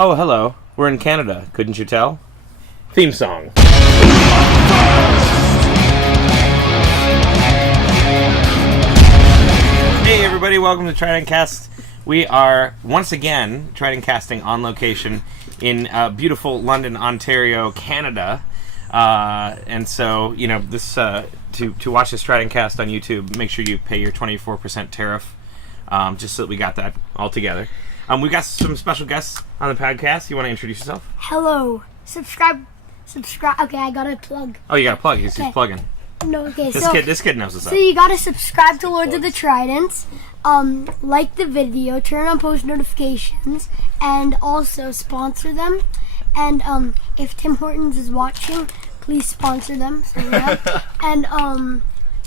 Oh, hello. We're in Canada. Couldn't you tell? Theme song. Hey, everybody. Welcome to TRIDENTCast. We are, once again, TRIDENTcasting on location in beautiful London, Ontario, Canada. And so, you know, this to watch this TRIDENTcast on YouTube, make sure you pay your 24% tariff, just so that we got that all together. We've got some special guests on the podcast. You want to introduce yourself? Hello. Subscribe. Okay, I got a plug. Oh, you got to plug. He's plugging. No, okay. This kid knows what's up. So you got to subscribe to Lords of the Tridents, like the video, turn on post notifications, and also sponsor them. And if Tim Hortons is watching, please sponsor them. So yeah. And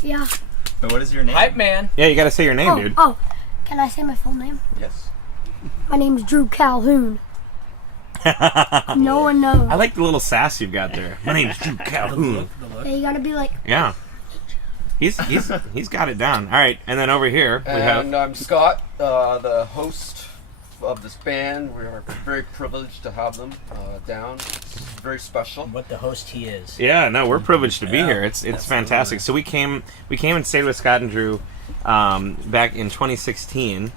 yeah. But what is your name? Hype man. Yeah, you got to say your name, dude. Oh, can I say my full name? Yes. My name's Drew Calhoun. No one knows. I like the little sass you've got there. My name's Drew Calhoun. Yeah, you gotta be like. Yeah. He's got it down. All right, and then over here we have. And I'm Scott, the host of this band. We are very privileged to have them down. It's very special. What the host he is. Yeah, no, we're privileged to be here. It's fantastic. So we came and stayed with Scott and Drew back in 2016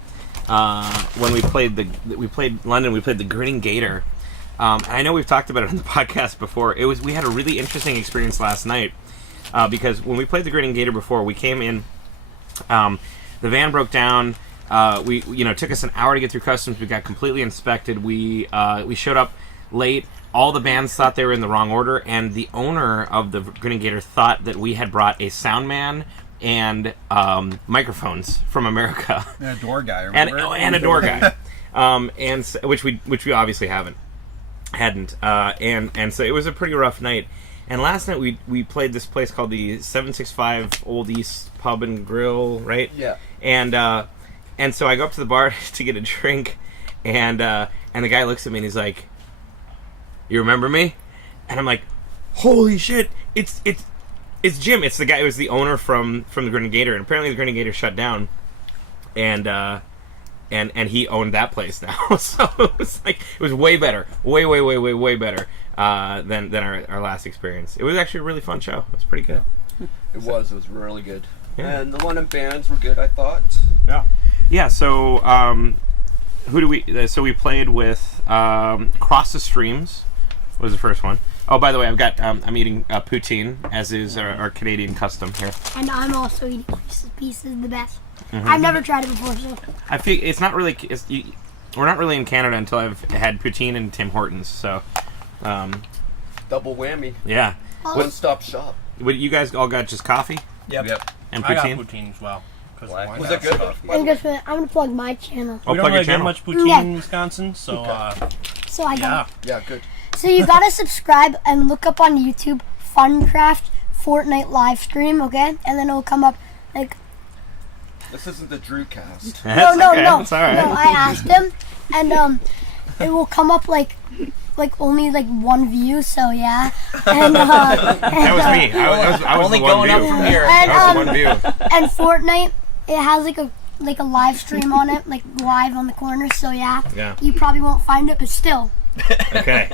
when we played London. We played the Grinning Gator. I know we've talked about it on the podcast before. We had a really interesting experience last night because when we played the Grinning Gator before, we came in. The van broke down. It took us an hour to get through customs. We got completely inspected. We showed up late. All the bands thought they were in the wrong order, and the owner of the Grinning Gator thought that we had brought a sound man and microphones from America. And a door guy, remember? And a door guy. Which we obviously hadn't. And so it was a pretty rough night. And last night we played this place called the 765 Old East Pub and Grill, right? Yeah. And so I go up to the bar to get a drink, and the guy looks at me and he's like, "You remember me?" And I'm like, "Holy shit! It's Jim. It's the guy who was the owner from the Grinning Gator, and apparently the Grinning Gator shut down, and he owned that place now. So it was way better, way better than our last experience. It was actually a really fun show. It was pretty good. It was really good. Yeah. And the London bands were good, I thought. Yeah. So So we played with Cross the Streams was the first one. Oh, by the way, I'm eating poutine, as is our Canadian custom here. And I'm also eating pieces the best. Mm-hmm. I've never tried it before, so. I feel it's not really. We're not really in Canada until I've had poutine and Tim Hortons. So, Double whammy. Yeah. One-stop shop. What, you guys all got just coffee? Yep. And poutine? I got poutine as well. Was it good? I'm gonna plug my channel. Oh, we don't really get much poutine in Wisconsin, so so I got. Yeah, good. So you gotta subscribe and look up on YouTube Funcraft Fortnite live stream, okay? And then it'll come up like. This isn't the Drew cast. No. That's all right. No, I asked him, and it will come up like only like one view. So yeah, and that was me. I was only the one going view. up from here. And, That was the one view. And Fortnite, it has like a live stream on it, like live on the corner. So yeah, you probably won't find it, but still. Okay.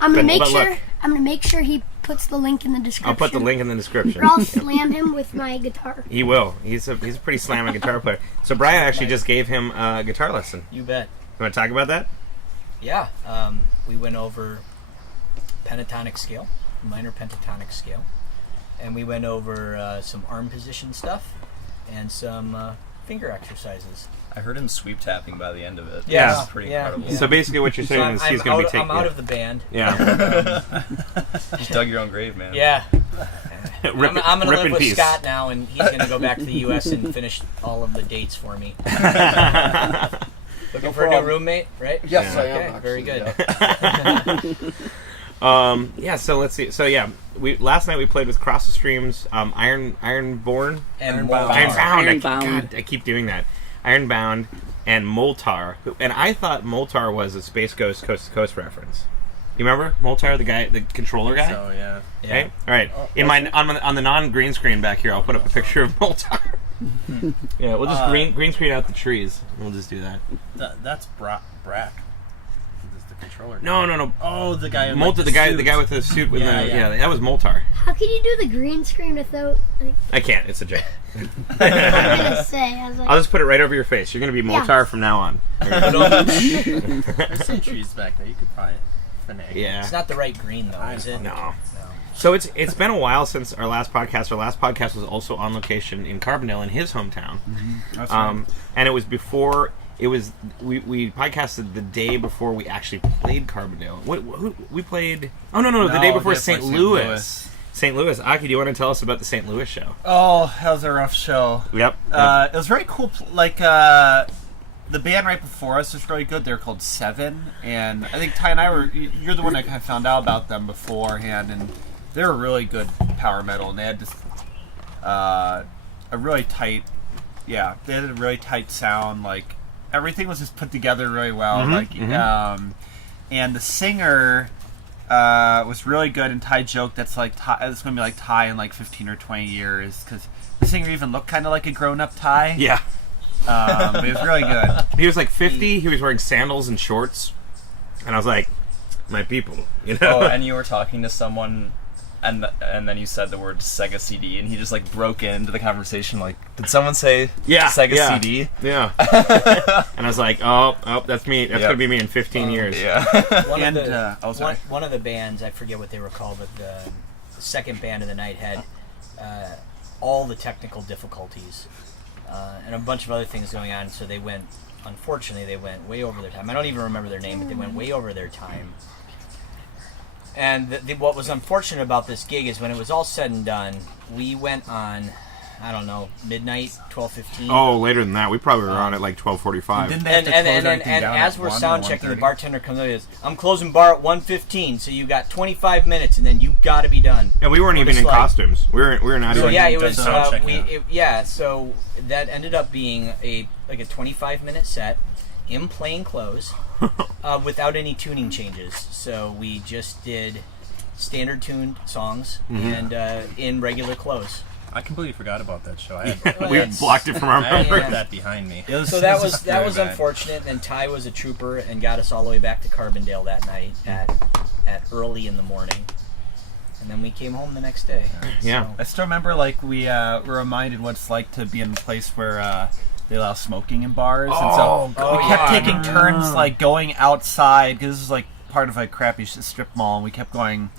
I'm gonna make sure he puts the link in the description. I'll put the link in the description. Or I'll slam him with my guitar. He will. He's a pretty slamming guitar player. So Brian actually just gave him a guitar lesson. You bet. You want to talk about that? Yeah. We went over pentatonic scale, minor pentatonic scale, and we went over some arm position stuff and some finger exercises. I heard him sweep tapping by the end of it. Yeah. That's pretty incredible. So basically what you're saying is he's going to be taking... I'm out of the band. Yeah. Just dug your own grave, man. Yeah. I'm going to live with peace. Scott now, and he's going to go back to the U.S. and finish all of the dates for me. Looking for a new roommate, right? Yes, Yeah. I am. Actually, Very good. So let's see. So last night we played with Cross the Streams, Ironborn, And Ironbound. Ironbound. I keep doing that. Ironbound and Moltar, and I thought Moltar was a Space Ghost Coast to Coast reference. You remember Moltar, the controller guy? So yeah. Okay? All right. On the non-green screen back here, I'll put up a picture of Moltar. Yeah, we'll just green screen out the trees. We'll just do that. That's Brack. controller. No. Oh, the guy. In, Moltar, like, the guy with the suit with Yeah. that was Moltar. How can you do the green screen without? Like, I can't. It's a joke. I'm gonna say. I was like, I'll just put it right over your face. You're gonna be Moltar from now on. There's some trees back there. You could probably finagle. Yeah. It's not the right green though, is it? No. So it's been a while since our last podcast. Our last podcast was also on location in Carbondale, in his hometown. That's right. And it was before. It was we podcasted the day before we actually played Carbondale. Who we played? Oh no, the day before St. Louis. St. Louis. Aki, do you want to tell us about the St. Louis show? Oh, that was a rough show. Yep. It was very cool. The band right before us was really good. They're called Seven, and I think Ty and I were. You're the one that kind of found out about them beforehand, and they were really good power metal, and they had this a really tight. Yeah, they had a really tight sound. Like everything was just put together really well. And the singer was really good. And Ty joked that's like it's gonna be like Ty in like 15 or 20 years because the singer even looked kind of like a grown-up Ty. Yeah. But it was really good. He was like 50. He was wearing sandals and shorts, and I was like, "My people," you know. Oh, and you were talking to someone, and then you said the word Sega CD, and he just like broke into the conversation. Like, did someone say Sega CD? Yeah. And I was like, "Oh, that's me. That's gonna be me in 15 years." Yeah. One of the bands, I forget what they were called, but the second band of the night had all the technical difficulties. And a bunch of other things going on, so unfortunately they went way over their time. I don't even remember their name, but they went way over their time. And what was unfortunate about this gig is when it was all said and done, we went on, I don't know, midnight, 12:15. Oh, later than that. We probably were on at like 12:45. And as we're sound checking, the bartender comes out and says, "I'm closing bar at 1:15, so you got 25 minutes, and then you got to be done." And we weren't even in costumes. We were not. So even yeah, it was. sound So that ended up being a 25-minute set in plain clothes, without any tuning changes. So we just did standard tuned songs and in regular clothes. I completely forgot about that show. We blocked it from our I had memory. put that behind me. So that was unfortunate. And Ty was a trooper and got us all the way back to Carbondale that night at early in the morning. And then we came home the next day. Yeah. So. I still remember, like, we were reminded what it's like to be in a place where they allow smoking in bars. And so we kept taking turns, like, going outside, because this was, like, part of a crappy strip mall, and we kept going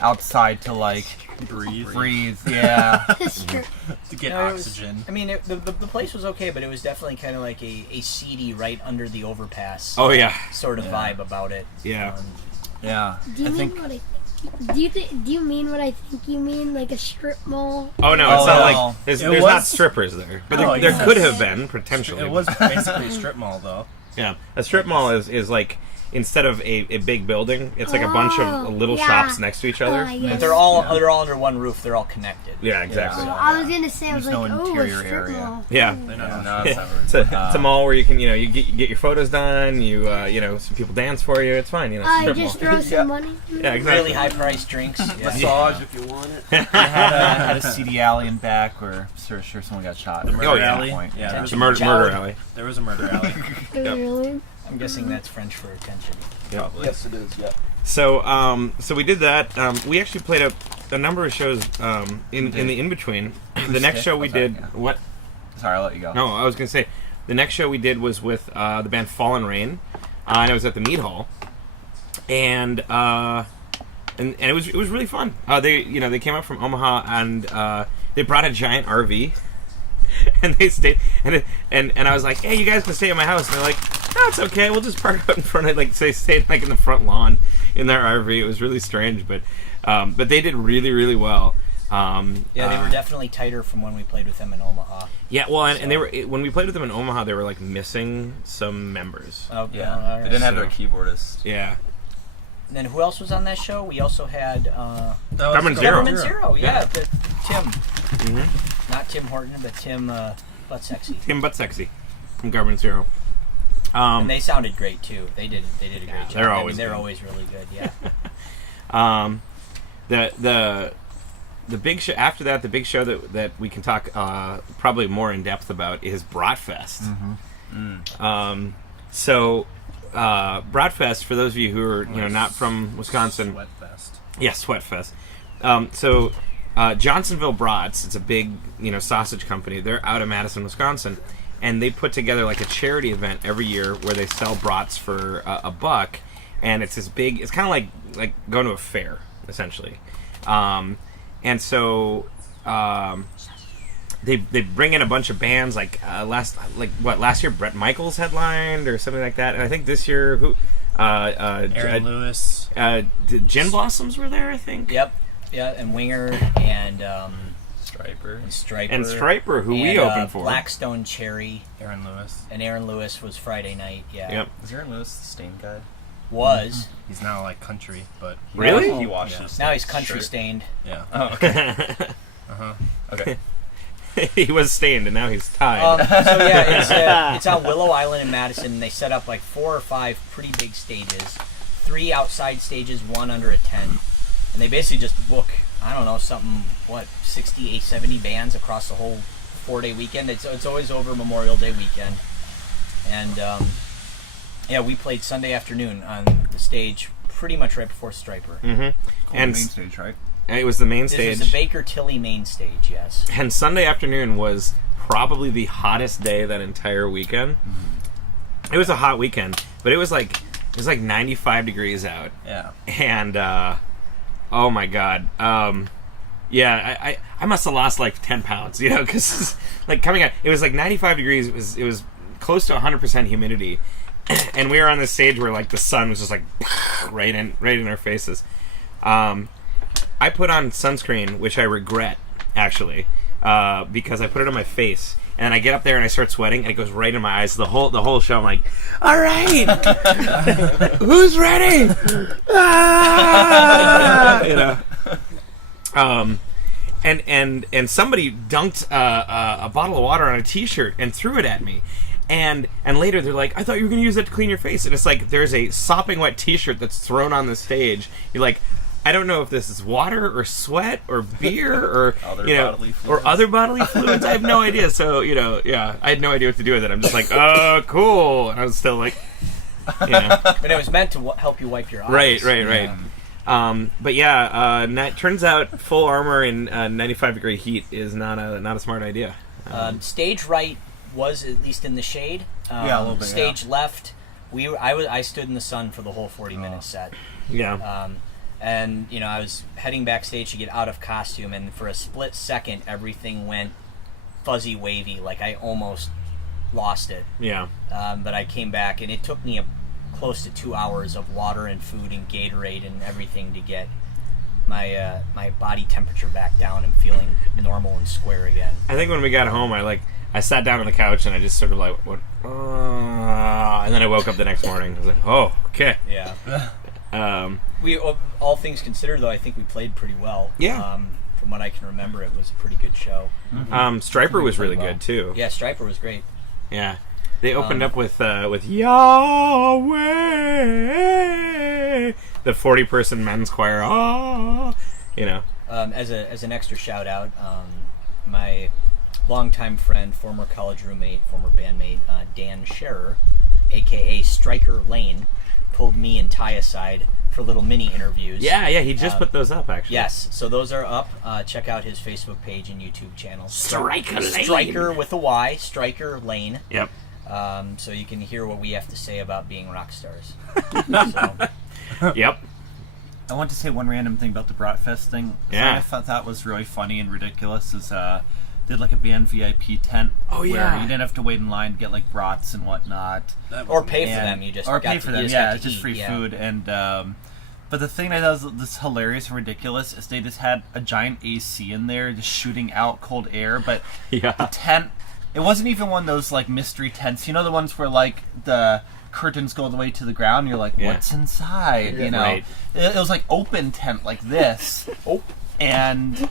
outside to, like, breathe. Yeah. To get oxygen. The place was okay, but it was definitely kind of like a seedy right under the overpass. Oh yeah. Sort of vibe about it. Yeah. Yeah. do you mean what I think you mean? Like a strip mall? Oh no, it's not no. like there's was- not strippers there, but No, there yes. could have been potentially. It was basically a strip mall, though. Yeah, a strip mall is like, instead of a big building, it's like a bunch of little shops next to each other. Yeah. But they're all under one roof. They're all connected. Yeah, exactly. So I was gonna say, I was There's like, no oh, a interior strip area. mall. Yeah. They're not. No, it's not It's a mall where you can, you get your photos done. Some people dance for you. It's fine. Strip Just mall. throw some money. Yeah, exactly. Really high priced drinks. Yeah. Massage if you want it. had a CD alley in back where sure someone got shot. The murder Oh, yeah. alley. Point. Yeah, there was, It's a murder alley. there was a murder alley. Really? I'm guessing that's French for attention. Yep. Yes, it is. Yeah. So we did that. We actually played a number of shows in the in between. The next show we did what? Sorry, I'll let you go. No, I was gonna say the next show we did was with the band Fallen Rain, and it was at the Mead Hall, and it was really fun. They came up from Omaha and they brought a giant RV. And they stayed, and I was like, "Hey, you guys can stay at my house." And they're like, "Oh, it's okay. We'll just park out in front of they stayed like in the front lawn in their RV." It was really strange, but they did really, really well. They were definitely tighter from when we played with them in Omaha. Yeah, well, and they were when we played with them in Omaha, they were like missing some members. Oh, Yeah, all right. they didn't have their keyboardist. Yeah, And then who else was on that show? We also had Government Zero. Government Zero. Yeah, Tim. Mm-hmm. Not Tim Horton, but Tim Butt Sexy. Tim Butt Sexy from Government Zero. And they sounded great too. They did a great job. They're always they're good. always really good. Yeah. The big show after that, the big show that we can talk probably more in depth about is Bratfest. Mm-hmm. So Bratfest, for those of you who are not from Wisconsin. Sweatfest. Yeah, Sweatfest. So Johnsonville Brats, it's a big sausage company. They're out of Madison, Wisconsin, and they put together like a charity event every year where they sell brats for $1, and it's this big. It's kind of like going to a fair essentially, and so. They bring in a bunch of bands last year Bret Michaels headlined or something like that, and I think this year Aaron Lewis, Gin Blossoms were there, I think. Yep, yeah, and Winger and Striper, who we opened for. Blackstone Cherry, Aaron Lewis, and Aaron Lewis was Friday night. Yeah. Yep. Is Aaron Lewis the stained guy? Was. He's now like country, but really He washes. Now he's country shirt. stained. Yeah. Oh, okay. Okay. He was stained, and now he's tied. So yeah, it's on Willow Island in Madison. And they set up like 4 or 5 pretty big stages, 3 outside stages, 1 under a tent, and they basically just book 60, 70 bands across the whole 4-day weekend. It's always over Memorial Day weekend, and we played Sunday afternoon on the stage, pretty much right before Striper. Mm-hmm. And main stage, right? It was the main stage. This was the Baker Tilly main stage, yes. And Sunday afternoon was probably the hottest day that entire weekend. Mm-hmm. It was a hot weekend, but it was like 95 degrees out. Yeah. And oh my god, I must have lost like 10 pounds, because like coming out, it was like 95 degrees. It was close to 100% humidity, and we were on this stage where like the sun was just like right in our faces. I put on sunscreen, which I regret, actually, because I put it on my face. And I get up there and I start sweating, and it goes right in my eyes. The whole show, I'm like, all right, who's ready? And somebody dunked a bottle of water on a T-shirt and threw it at me. And later they're like, I thought you were going to use that to clean your face. And it's like, there's a sopping wet T-shirt that's thrown on the stage. You're like, I don't know if this is water or sweat or beer or other bodily fluids. I have no idea. So I had no idea what to do with it. I'm just like, oh, cool. And I was still like, But it was meant to help you wipe your eyes. Right. But yeah, turns out full armor in 95-degree heat is not a smart idea. Stage right was at least in the shade. A little bit. Stage left, I stood in the sun for the whole 40-minute set. Yeah. And I was heading backstage to get out of costume, and for a split second, everything went fuzzy, wavy. Like I almost lost it. Yeah. But I came back, and it took me close to 2 hours of water and food and Gatorade and everything to get my body temperature back down and feeling normal and square again. I think when we got home, I sat down on the couch and I just sort of like went, and then I woke up the next morning. I was like, oh, okay. Yeah. We, all things considered, though, I think we played pretty well. Yeah. From what I can remember, it was a pretty good show. Mm-hmm. Striper was really good too. Yeah, Striper was great. Yeah, they opened up with Yahweh, the 40-person men's choir. As an extra shout out, my longtime friend, former college roommate, former bandmate, Dan Scherer, aka Striker Lane, pulled me and Ty aside for little mini interviews. Yeah, he just put those up, actually. Yes, so those are up. Check out his Facebook page and YouTube channel. Striker Lane. Striker with a Y, Striker Lane. Yep. So you can hear what we have to say about being rock stars. Yep. I want to say one random thing about the Bratfest thing. Yeah. I thought that was really funny and ridiculous is did like a band VIP tent. Oh, yeah. Where you didn't have to wait in line to get like brats and whatnot. Or pay for them. You just or got pay for to, them. You just Yeah, got it's to just eat, free yeah. food. And but the thing that was this hilarious and ridiculous is they just had a giant AC in there just shooting out cold air. But Yeah. the tent, it wasn't even one of those like mystery tents. You know the ones where like the curtains go all the way to the ground. And you're like, Yeah. what's inside? You know, Right. it was like open tent like this. Oh. And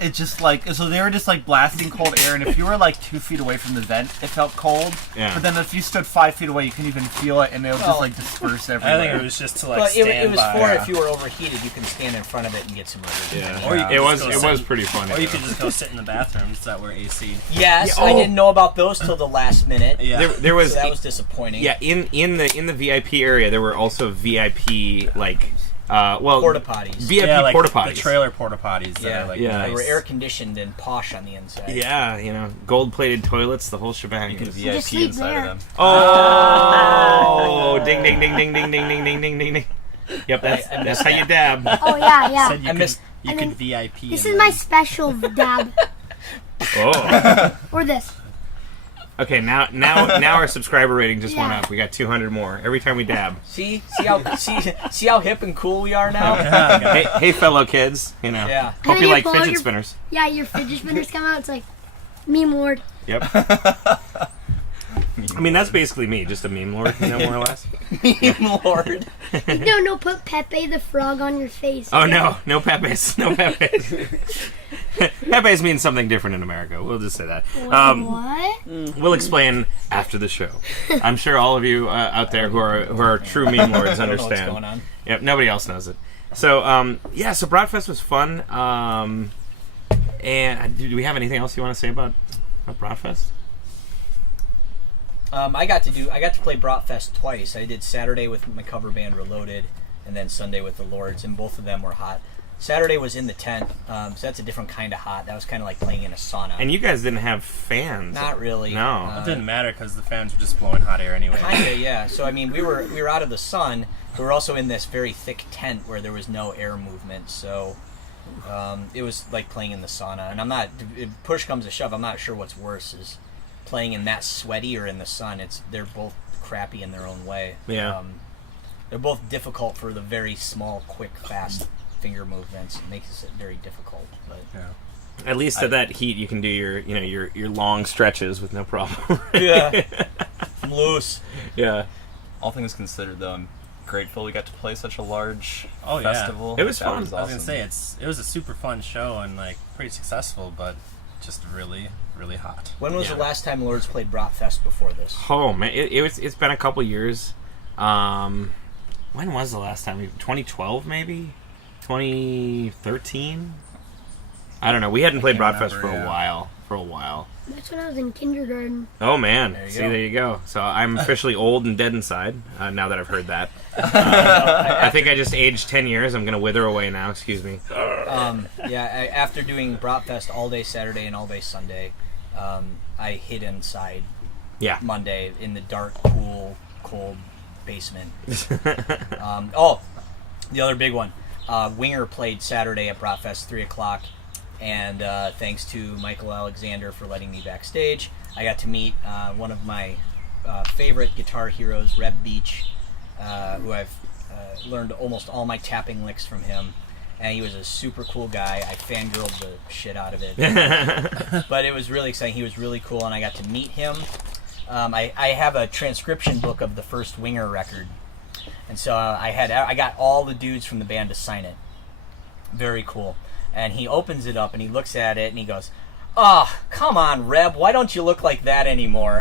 it just like, so they were just like blasting cold air, and if you were like 2 feet away from the vent, it felt cold. Yeah. But then if you stood 5 feet away, you couldn't even feel it, and it would just like disperse everywhere. I think it was just to like But stand it was by. for if you were overheated, you can stand in front of it and get some relief. Yeah. Or you It was could it just go was sit- pretty funny. Or you though. could just go sit in the bathrooms that were AC. Yes, Yeah, I oh. didn't know about those till the last minute. Yeah. There was So that was disappointing. yeah in the VIP area there were also VIP like Porta potties. VIP yeah, like porta potties. the trailer porta potties that Yeah. are like Yeah. They nice. were air conditioned and posh on the inside. Yeah, you know, gold-plated toilets, the whole shebang. You can just VIP sleep inside there. of them. Oh, ding, ding, ding, ding, ding, ding, ding, ding, ding, ding, ding. Yep, I that's missed how you dab. Oh yeah, yeah. Said you I could, missed- you I could mean, VIP. This in is my them. special dab. Oh, Or this. okay. Now our subscriber rating just went Yeah. up. We got 200 more every time we dab. See how hip and cool we are now. Hey, fellow kids, you know. Yeah. Hope Hey, you like Paul, fidget you're- spinners. Yeah, your fidget spinners come out. It's like meme lord. Yep. I mean, that's basically me, just a meme lord, you know, more or less. Meme lord. No, put Pepe the Frog on your face. Oh no Pepes, no Pepes. Pepes means something different in America. We'll just say that. What? We'll explain after the show. I'm sure all of you out there who are true meme lords I don't know what's understand. going on. Yep, nobody else knows it. So so Broadfest was fun. And do we have anything else you want to say about Broadfest? I got to play Bratfest twice. I did Saturday with my cover band Reloaded, and then Sunday with the Lords, and both of them were hot. Saturday was in the tent, so that's a different kind of hot. That was kind of like playing in a sauna. And you guys didn't have fans. Not really. No. It didn't matter because the fans were just blowing hot air anyway. Kinda, yeah. So I mean, we were out of the sun. We were also in this very thick tent where there was no air movement. So it was like playing in the sauna. And I'm not. If push comes to shove, I'm not sure what's worse is playing in that sweaty or in the sun. They're both crappy in their own way. Yeah. They're both difficult for the very small, quick, fast finger movements. It makes it very difficult. But At least at that heat, you can do your long stretches with no problem. yeah, I'm loose. Yeah. All things considered, though, I'm grateful we got to play such a large Oh, yeah. festival. It was That fun. Was I was awesome. gonna say it was a super fun show and like pretty successful, but just really, really hot. When was Yeah. the last time Lords played Bratfest before this? Oh man, it's been a couple years. When was the last time? 2012 maybe? 2013? I don't know. We hadn't played can't Broadfest remember, for a yeah. while. For a while. That's when I was in kindergarten. Oh man! There you See, go. there you go. So I'm officially old and dead inside. Now that I've heard that, I think I just aged 10 years. I'm gonna wither away now. Excuse me. After doing Bratfest all day Saturday and all day Sunday, I hid inside Yeah. Monday in the dark, cool, cold basement. The other big one, Winger played Saturday at Bratfest 3 o'clock, and thanks to Michael Alexander for letting me backstage, I got to meet one of my favorite guitar heroes, Reb Beach, who I've learned almost all my tapping licks from him. And he was a super cool guy. I fangirled the shit out of it. But it was really exciting. He was really cool, and I got to meet him. I have a transcription book of the first Winger record. And so I got all the dudes from the band to sign it. Very cool. And he opens it up, and he looks at it, and he goes, "Oh, come on, Reb. Why don't you look like that anymore?"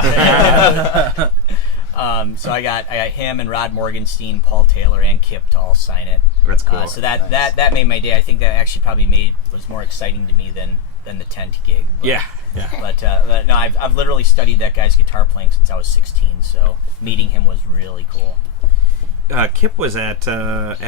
So I got him and Rod Morgenstein, Paul Taylor, and Kip to all sign it. That's cool. So that made my day. I think that actually probably was more exciting to me than the tent gig. But, Yeah. But no, I've literally studied that guy's guitar playing since I was 16. So meeting him was really cool. Kip was at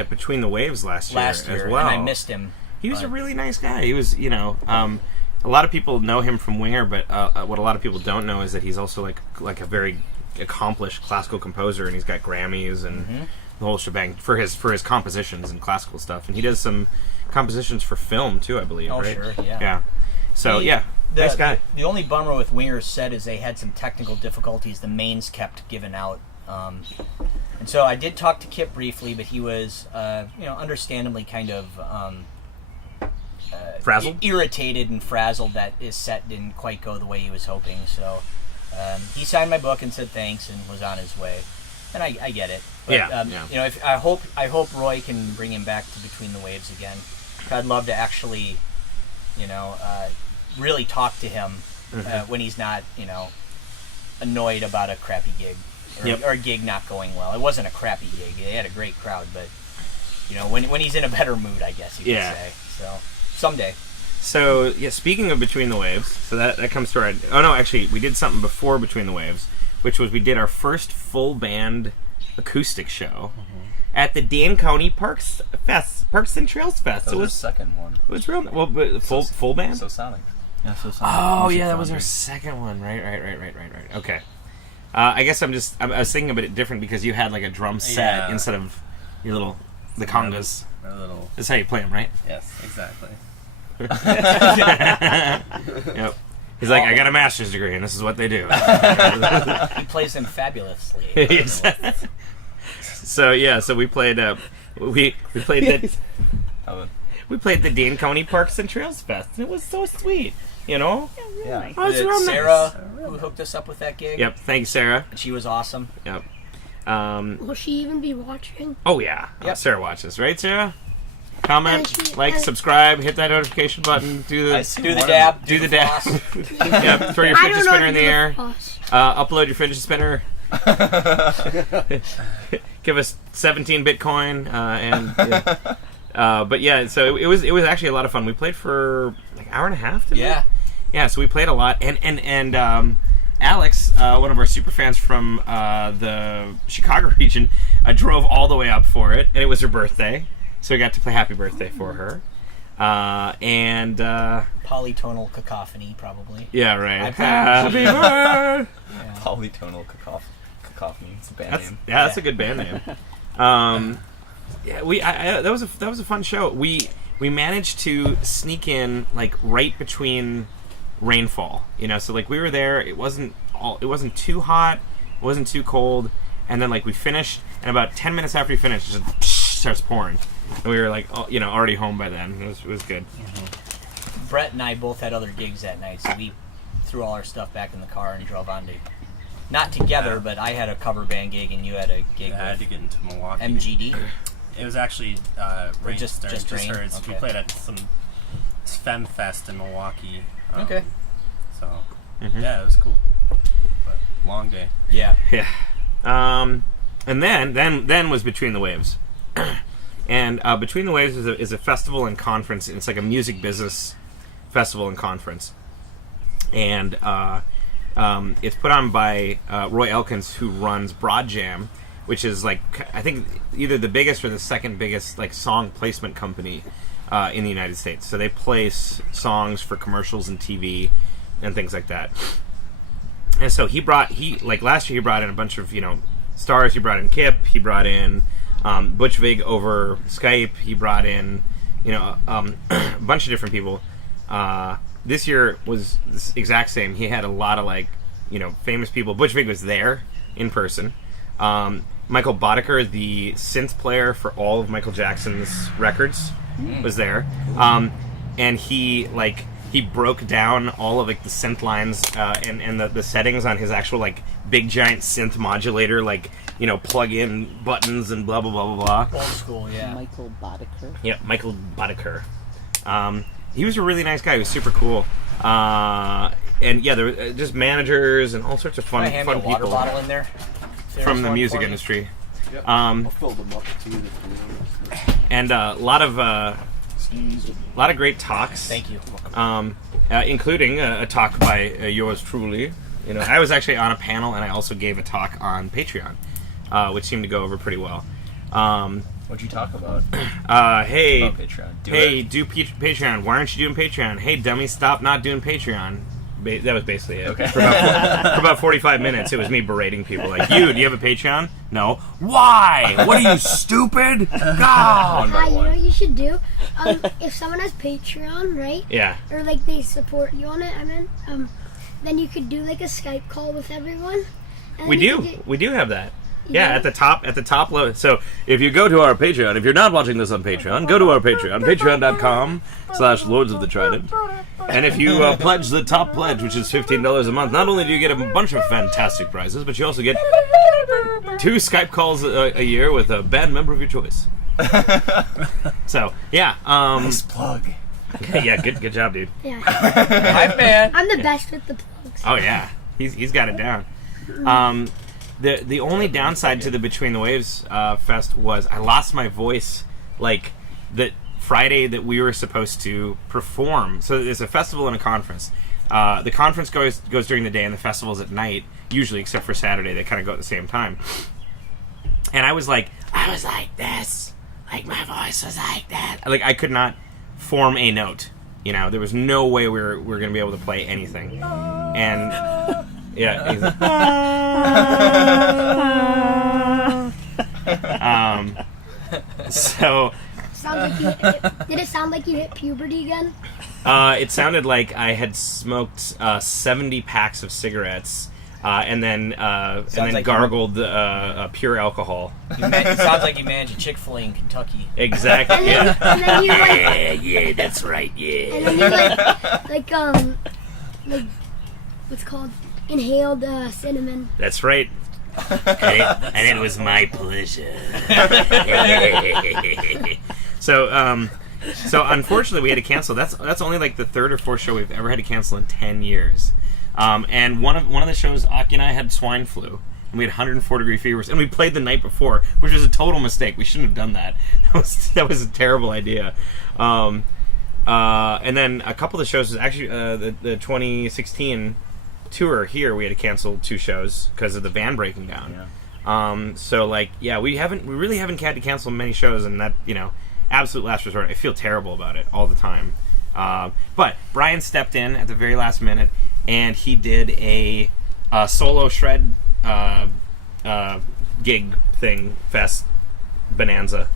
Between the Waves last year as well. and I missed him. He was a but- really nice guy. He was, a lot of people know him from Winger, but what a lot of people don't know is that he's also like a very accomplished classical composer, and he's got Grammys and the whole shebang for his compositions and classical stuff. And he does some compositions for film too, I believe. Oh, right? sure, yeah. Yeah. So nice guy. The only bummer with Winger's set is they had some technical difficulties. The mains kept giving out. And so I did talk to Kip briefly, but he was, understandably kind of Frazzled? irritated and frazzled that his set didn't quite go the way he was hoping. So he signed my book and said thanks and was on his way. And I get it. But, Yeah. If I hope Roy can bring him back to Between the Waves again. I'd love to actually, really talk to him when he's not, annoyed about a crappy gig or a gig not going well. It wasn't a crappy gig. They had a great crowd, but when he's in a better mood, I guess you could say. So someday. So yeah, speaking of Between the Waves, so that comes to our. Oh no, actually, we did something before Between the Waves, which was we did our first full band acoustic show at the Dane County Parks and Trails Fest. That was the second one. It was real. Well, but full band. So Sonic. Yeah, so Oh yeah, that was our second one. Right. Okay. I guess I was thinking a bit different because you had like a drum set instead of your the congas. That's how you play them, right? Yes, exactly. Yep. He's like, I got a master's degree, and this is what they do. He plays them fabulously. So we played. We played we played the Dane County Parks and Trails Fest, and it was so sweet. Yeah. It was real nice. Sarah, who hooked us up with that gig. Yep. Thank you, Sarah. She was awesome. Yep. Will she even be watching? Oh yeah. Yep. Sarah watches, right, Sarah? Comment, And she- subscribe, hit that notification button, do the dab. do the dab. floss. Yep, throw your I fidget don't know spinner how in to the do air. floss. Upload your fidget spinner. Give us 17 Bitcoin, but yeah, so it was actually a lot of fun. We played for like an hour and a half. Didn't we? Yeah. So we played a lot, and Alex, one of our super fans from the Chicago region, drove all the way up for it, and it was her birthday, so we got to play Happy Birthday for her. Polytonal cacophony, probably. Yeah, right. Happy birthday. Polytonal cacophony. It's a band name. Yeah, that's a good band name. That was a fun show. We managed to sneak in like right between rainfall. So like we were there. It wasn't too hot. It wasn't too cold. And then like we finished, and about 10 minutes after we finished, it just starts pouring. And we were like, already home by then. It was good. Brett and I both had other gigs that night, so we threw all our stuff back in the car and drove on to. Not together, but I had a cover band gig and you had a gig. I had to get into Milwaukee. MGD. It was actually rain just rain? Herds. Okay. We played at some Fem Fest in Milwaukee. Okay. So yeah, it was cool. But long day. Yeah. Yeah. And then was Between the Waves. And Between the Waves is a festival and conference. It's like a music business festival and conference. And it's put on by Roy Elkins, who runs Broad Jam, which is like, I think, either the biggest or the second biggest like song placement company in the United States. So they place songs for commercials and TV and things like that. And so last year he brought in a bunch of stars. He brought in Kip. He brought in Butch Vig over Skype. He brought in a bunch of different people. This year was the exact same. He had a lot of famous people. Butch Vig was there in person. Michael Boddicker, the synth player for all of Michael Jackson's records, was there. And he broke down all of the synth lines and the settings on his actual big giant synth modulator, plug in buttons and blah blah blah blah blah. Old school, yeah. Michael Boddicker. Yeah, Michael Boddicker. He was a really nice guy. He was super cool. And yeah, there were just managers and all sorts of fun Can I hand me a water people bottle in there? from the music industry. Yep. Um, I'll fill them up too. And a lot of great talks. Thank you. Including a talk by yours truly. I was actually on a panel, and I also gave a talk on Patreon, which seemed to go over pretty well. What'd you talk about? Hey, About Patreon. do Patreon. Why aren't you doing Patreon? Hey, dummy, stop not doing Patreon. That was basically it. Okay. For about 45 minutes, it was me berating people. Do you have a Patreon? No. Why? What are you, stupid? God. One by You know one. what you should do? If someone has Patreon, right? Yeah. Or they support you on it, then you could do a Skype call with everyone. And We you do. could We do have that. Yeah, Yeah. at the top low. So if you go to our Patreon, if you're not watching this on Patreon, go to our Patreon, patreon.com/Lords of the Trident. And if you pledge the top pledge, which is $15 a month, not only do you get a bunch of fantastic prizes, but you also get 2 Skype calls a year with a band member of your choice. So, yeah. Nice plug. Yeah, good job, dude. Yeah. Hype man. I'm the best with the plugs. Oh yeah, he's got it down. The only downside to the Between the Waves fest was I lost my voice like the Friday that we were supposed to perform. So there's a festival and a conference. The conference goes during the day and the festival's at night, usually, except for Saturday. They kind of go at the same time. And I was like this. Like, my voice was like that. Like, I could not form a note. You know, there was no way we were going to be able to play anything. And, yeah. So... Sounds like did it sound like you hit puberty again? It sounded like I had smoked 70 packs of cigarettes and then like gargled pure alcohol. It sounds like you managed a Chick-fil-A in Kentucky. Exactly. And then you Yeah, that's right. Yeah. and then you like what's it called inhaled cinnamon. That's right. And it was my pleasure. So unfortunately, we had to cancel. That's only like the third or fourth show we've ever had to cancel in 10 years. And one of the shows, Aki and I had swine flu, and we had 104-degree fevers, and we played the night before, which was a total mistake. We shouldn't have done that. That was a terrible idea. And then a couple of the shows was actually the 2016 tour here. We had to cancel 2 shows because of the van breaking down. Yeah. So like, yeah, we really haven't had to cancel many shows, and that, you know, absolute last resort. I feel terrible about it all the time. But Brian stepped in at the very last minute, and he did a solo shred gig thing fest bonanza.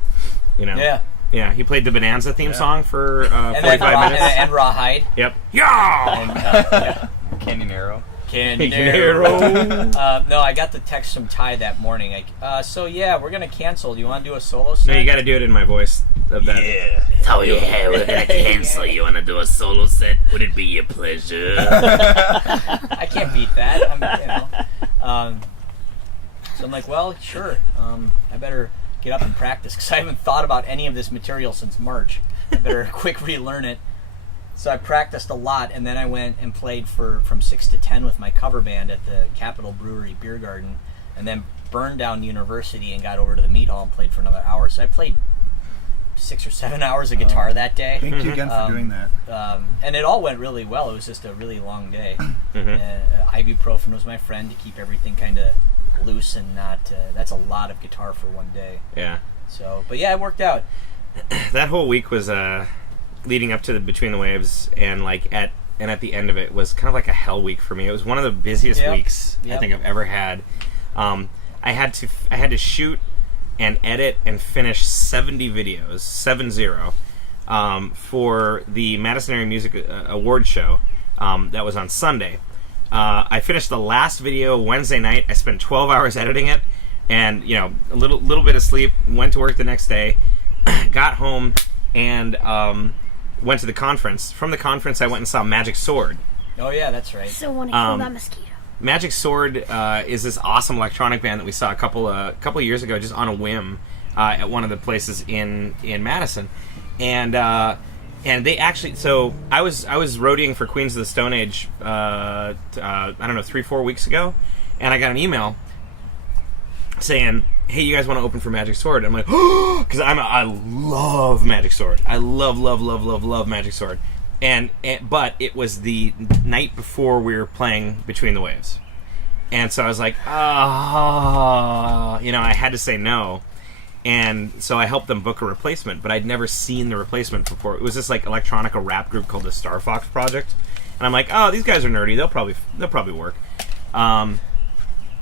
You know. Yeah. Yeah, he played the Bonanza theme song for 45 minutes. And Rawhide. Yep. Yeah. And, yeah. Canyon Arrow. No, I got the text from Ty that morning. Like, so yeah, we're gonna cancel. Do you want to do a solo set? No, you got to do it in my voice. Of that. Yeah. Oh yeah, we're gonna cancel. You want to do a solo set? Would it be a pleasure? I can't beat that. So I'm like, well, sure. I better get up and practice because I haven't thought about any of this material since March. I better quick relearn it. So I practiced a lot, and then I went and played from 6 to 10 with my cover band at the Capitol Brewery Beer Garden, and then burned down University and got over to the Meat Hall and played for another hour. So I played 6 or 7 hours of guitar that day. Thank you again for doing that. And it all went really well. It was just a really long day. Ibuprofen was my friend to keep everything kind of loose and not... that's a lot of guitar for one day. Yeah. So, but yeah, it worked out. That whole week was... leading up to the Between the Waves, and at the end of it was kind of like a hell week for me. It was one of the busiest weeks I think I've ever had. I had to shoot and edit and finish 70 videos, 70, for the Madison Area Music Award show that was on Sunday. I finished the last video Wednesday night. I spent 12 hours editing it, and a little bit of sleep. Went to work the next day, got home, and went to the conference. From the conference, I went and saw Magic Sword. Oh yeah, that's right. So want to kill that mosquito. Magic Sword is this awesome electronic band that we saw a couple of years ago, just on a whim, at one of the places in Madison, and they actually. So I was roadieing for Queens of the Stone Age. I don't know, 3-4 weeks ago, and I got an email saying, hey, you guys want to open for Magic Sword? I'm like, oh, because I love Magic Sword. I love Magic Sword. But it was the night before we were playing Between the Waves. And so I was like, I had to say no. And so I helped them book a replacement, but I'd never seen the replacement before. It was this like electronica rap group called the Star Fox Project. And I'm like, oh, these guys are nerdy. They'll probably work.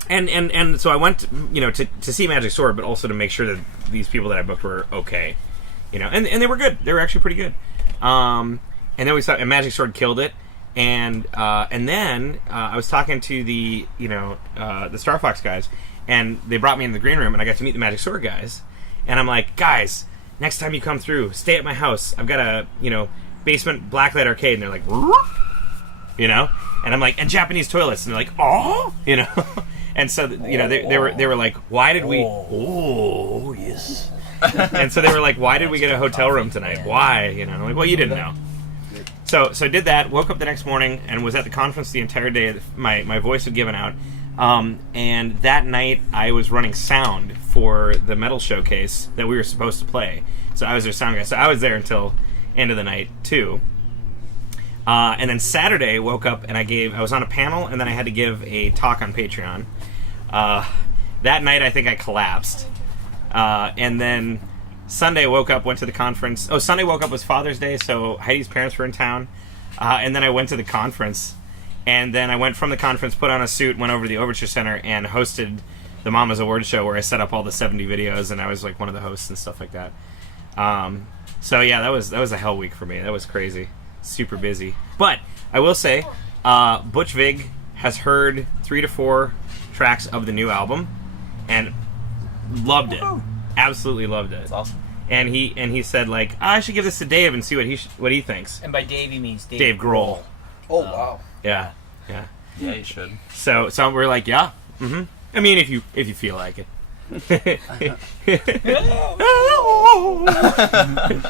And so I went, to see Magic Sword, but also to make sure that these people that I booked were okay, and they were good. They were actually pretty good. And then we saw, and Magic Sword killed it. And then I was talking to the Star Fox guys, and they brought me in the green room, and I got to meet the Magic Sword guys. And I'm like, guys, next time you come through, stay at my house. I've got a basement blacklight arcade, and they're like, and I'm like, and Japanese toilets, and they're like, oh, And so, they were like, why did we... Oh, yes. And so they were like, why did we get a hotel room tonight? Why? I'm like, well, you didn't know. So I did that, woke up the next morning, and was at the conference the entire day. My voice had given out. And that night, I was running sound for the metal showcase that we were supposed to play. So I was their sound guy. So I was there until end of the night, too. And then Saturday, woke up and I was on a panel, and then I had to give a talk on Patreon. That night, I think I collapsed. And then Sunday, woke up, went to the conference. Oh, Sunday woke up was Father's Day, so Heidi's parents were in town. And then I went to the conference. And then I went from the conference, put on a suit, went over to the Overture Center, and hosted the Mama's Awards show where I set up all the 70 videos, and I was like one of the hosts and stuff like that. So yeah, that was a hell week for me. That was crazy. Super busy. But I will say, Butch Vig has heard 3 to 4 tracks of the new album and loved it. Absolutely loved it. That's awesome. And he said, like, I should give this to Dave and see what he thinks. And by Dave, he means Dave Grohl. Oh wow. Yeah. Yeah, you should. So we're like, yeah. Mm-hmm. I mean, if you feel like it.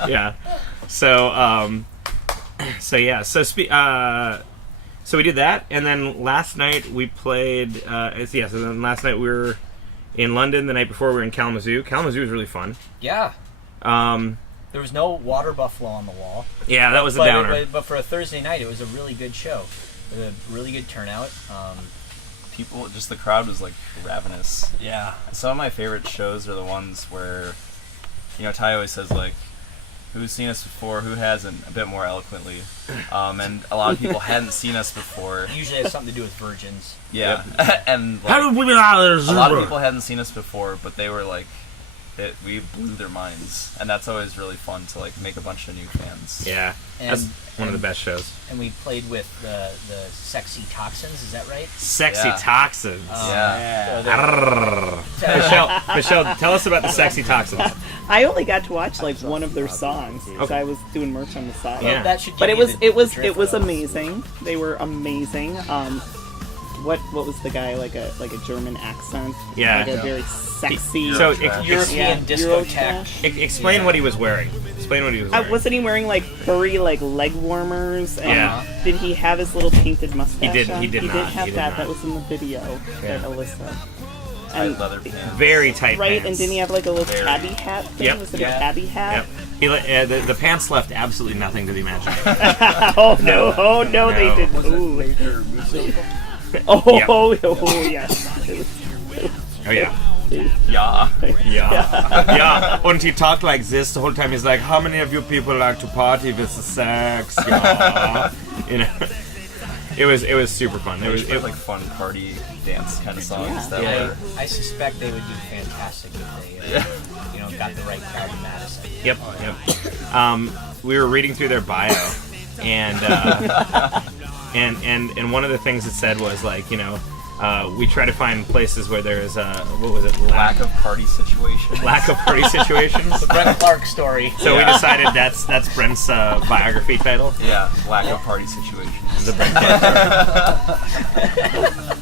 Yeah. So we did that, and then last night we played. So then last night we were in London. The night before we were in Kalamazoo. Kalamazoo was really fun. Yeah. There was no water buffalo on the wall. Yeah, that was a downer. But for a Thursday night, it was a really good show. It was a really good turnout. The crowd was like ravenous. Yeah. Some of my favorite shows are the ones where, Ty always says like, who's seen us before, who hasn't, a bit more eloquently. And a lot of people hadn't seen us before. It usually has something to do with virgins. Yeah. And like, a lot of people hadn't seen us before, but they were like, we blew their minds. And that's always really fun to like make a bunch of new fans. Yeah. That's one of the best shows. And we played with the Sexy Toxins, is that right? Sexy Toxins. Yeah. Michelle, tell us about the Sexy Toxins. I only got to watch like one of their songs because I was doing merch on the side. Yeah. That should give But you it was amazing. They were amazing. What was the guy, like a German accent? Yeah. Like a very sexy So European discotheque. explain what he was wearing. Explain what he was wearing. wasn't he wearing like furry like leg warmers? And did he have his little painted mustache? He did. on? He did not. have He did that. not. That was in the video that Alyssa. Tight leather pants. Very tight Right, pants. and didn't he have like a little tabby hat thing? Yep. Was it Yeah. a tabby hat? Yep. The pants left absolutely nothing to the imagination. Oh no, they didn't. Was it Ooh. Baker Musso? Oh yes. Oh yeah. Yeah. Yeah. And he talked like this the whole time. He's like, how many of you people like to party with the sex? Yeah. It was super fun. They played like fun party dance kind of songs that were. I suspect they would do fantastic if they got the right crowd in Madison. Yep. We were reading through their bio, and and one of the things it said was like, we try to find places where there is Lack of party situations. lack of party situations. The Brent Clark story. So we decided that's Brent's biography title. Yeah, lack of party situations. The Brent Clark story.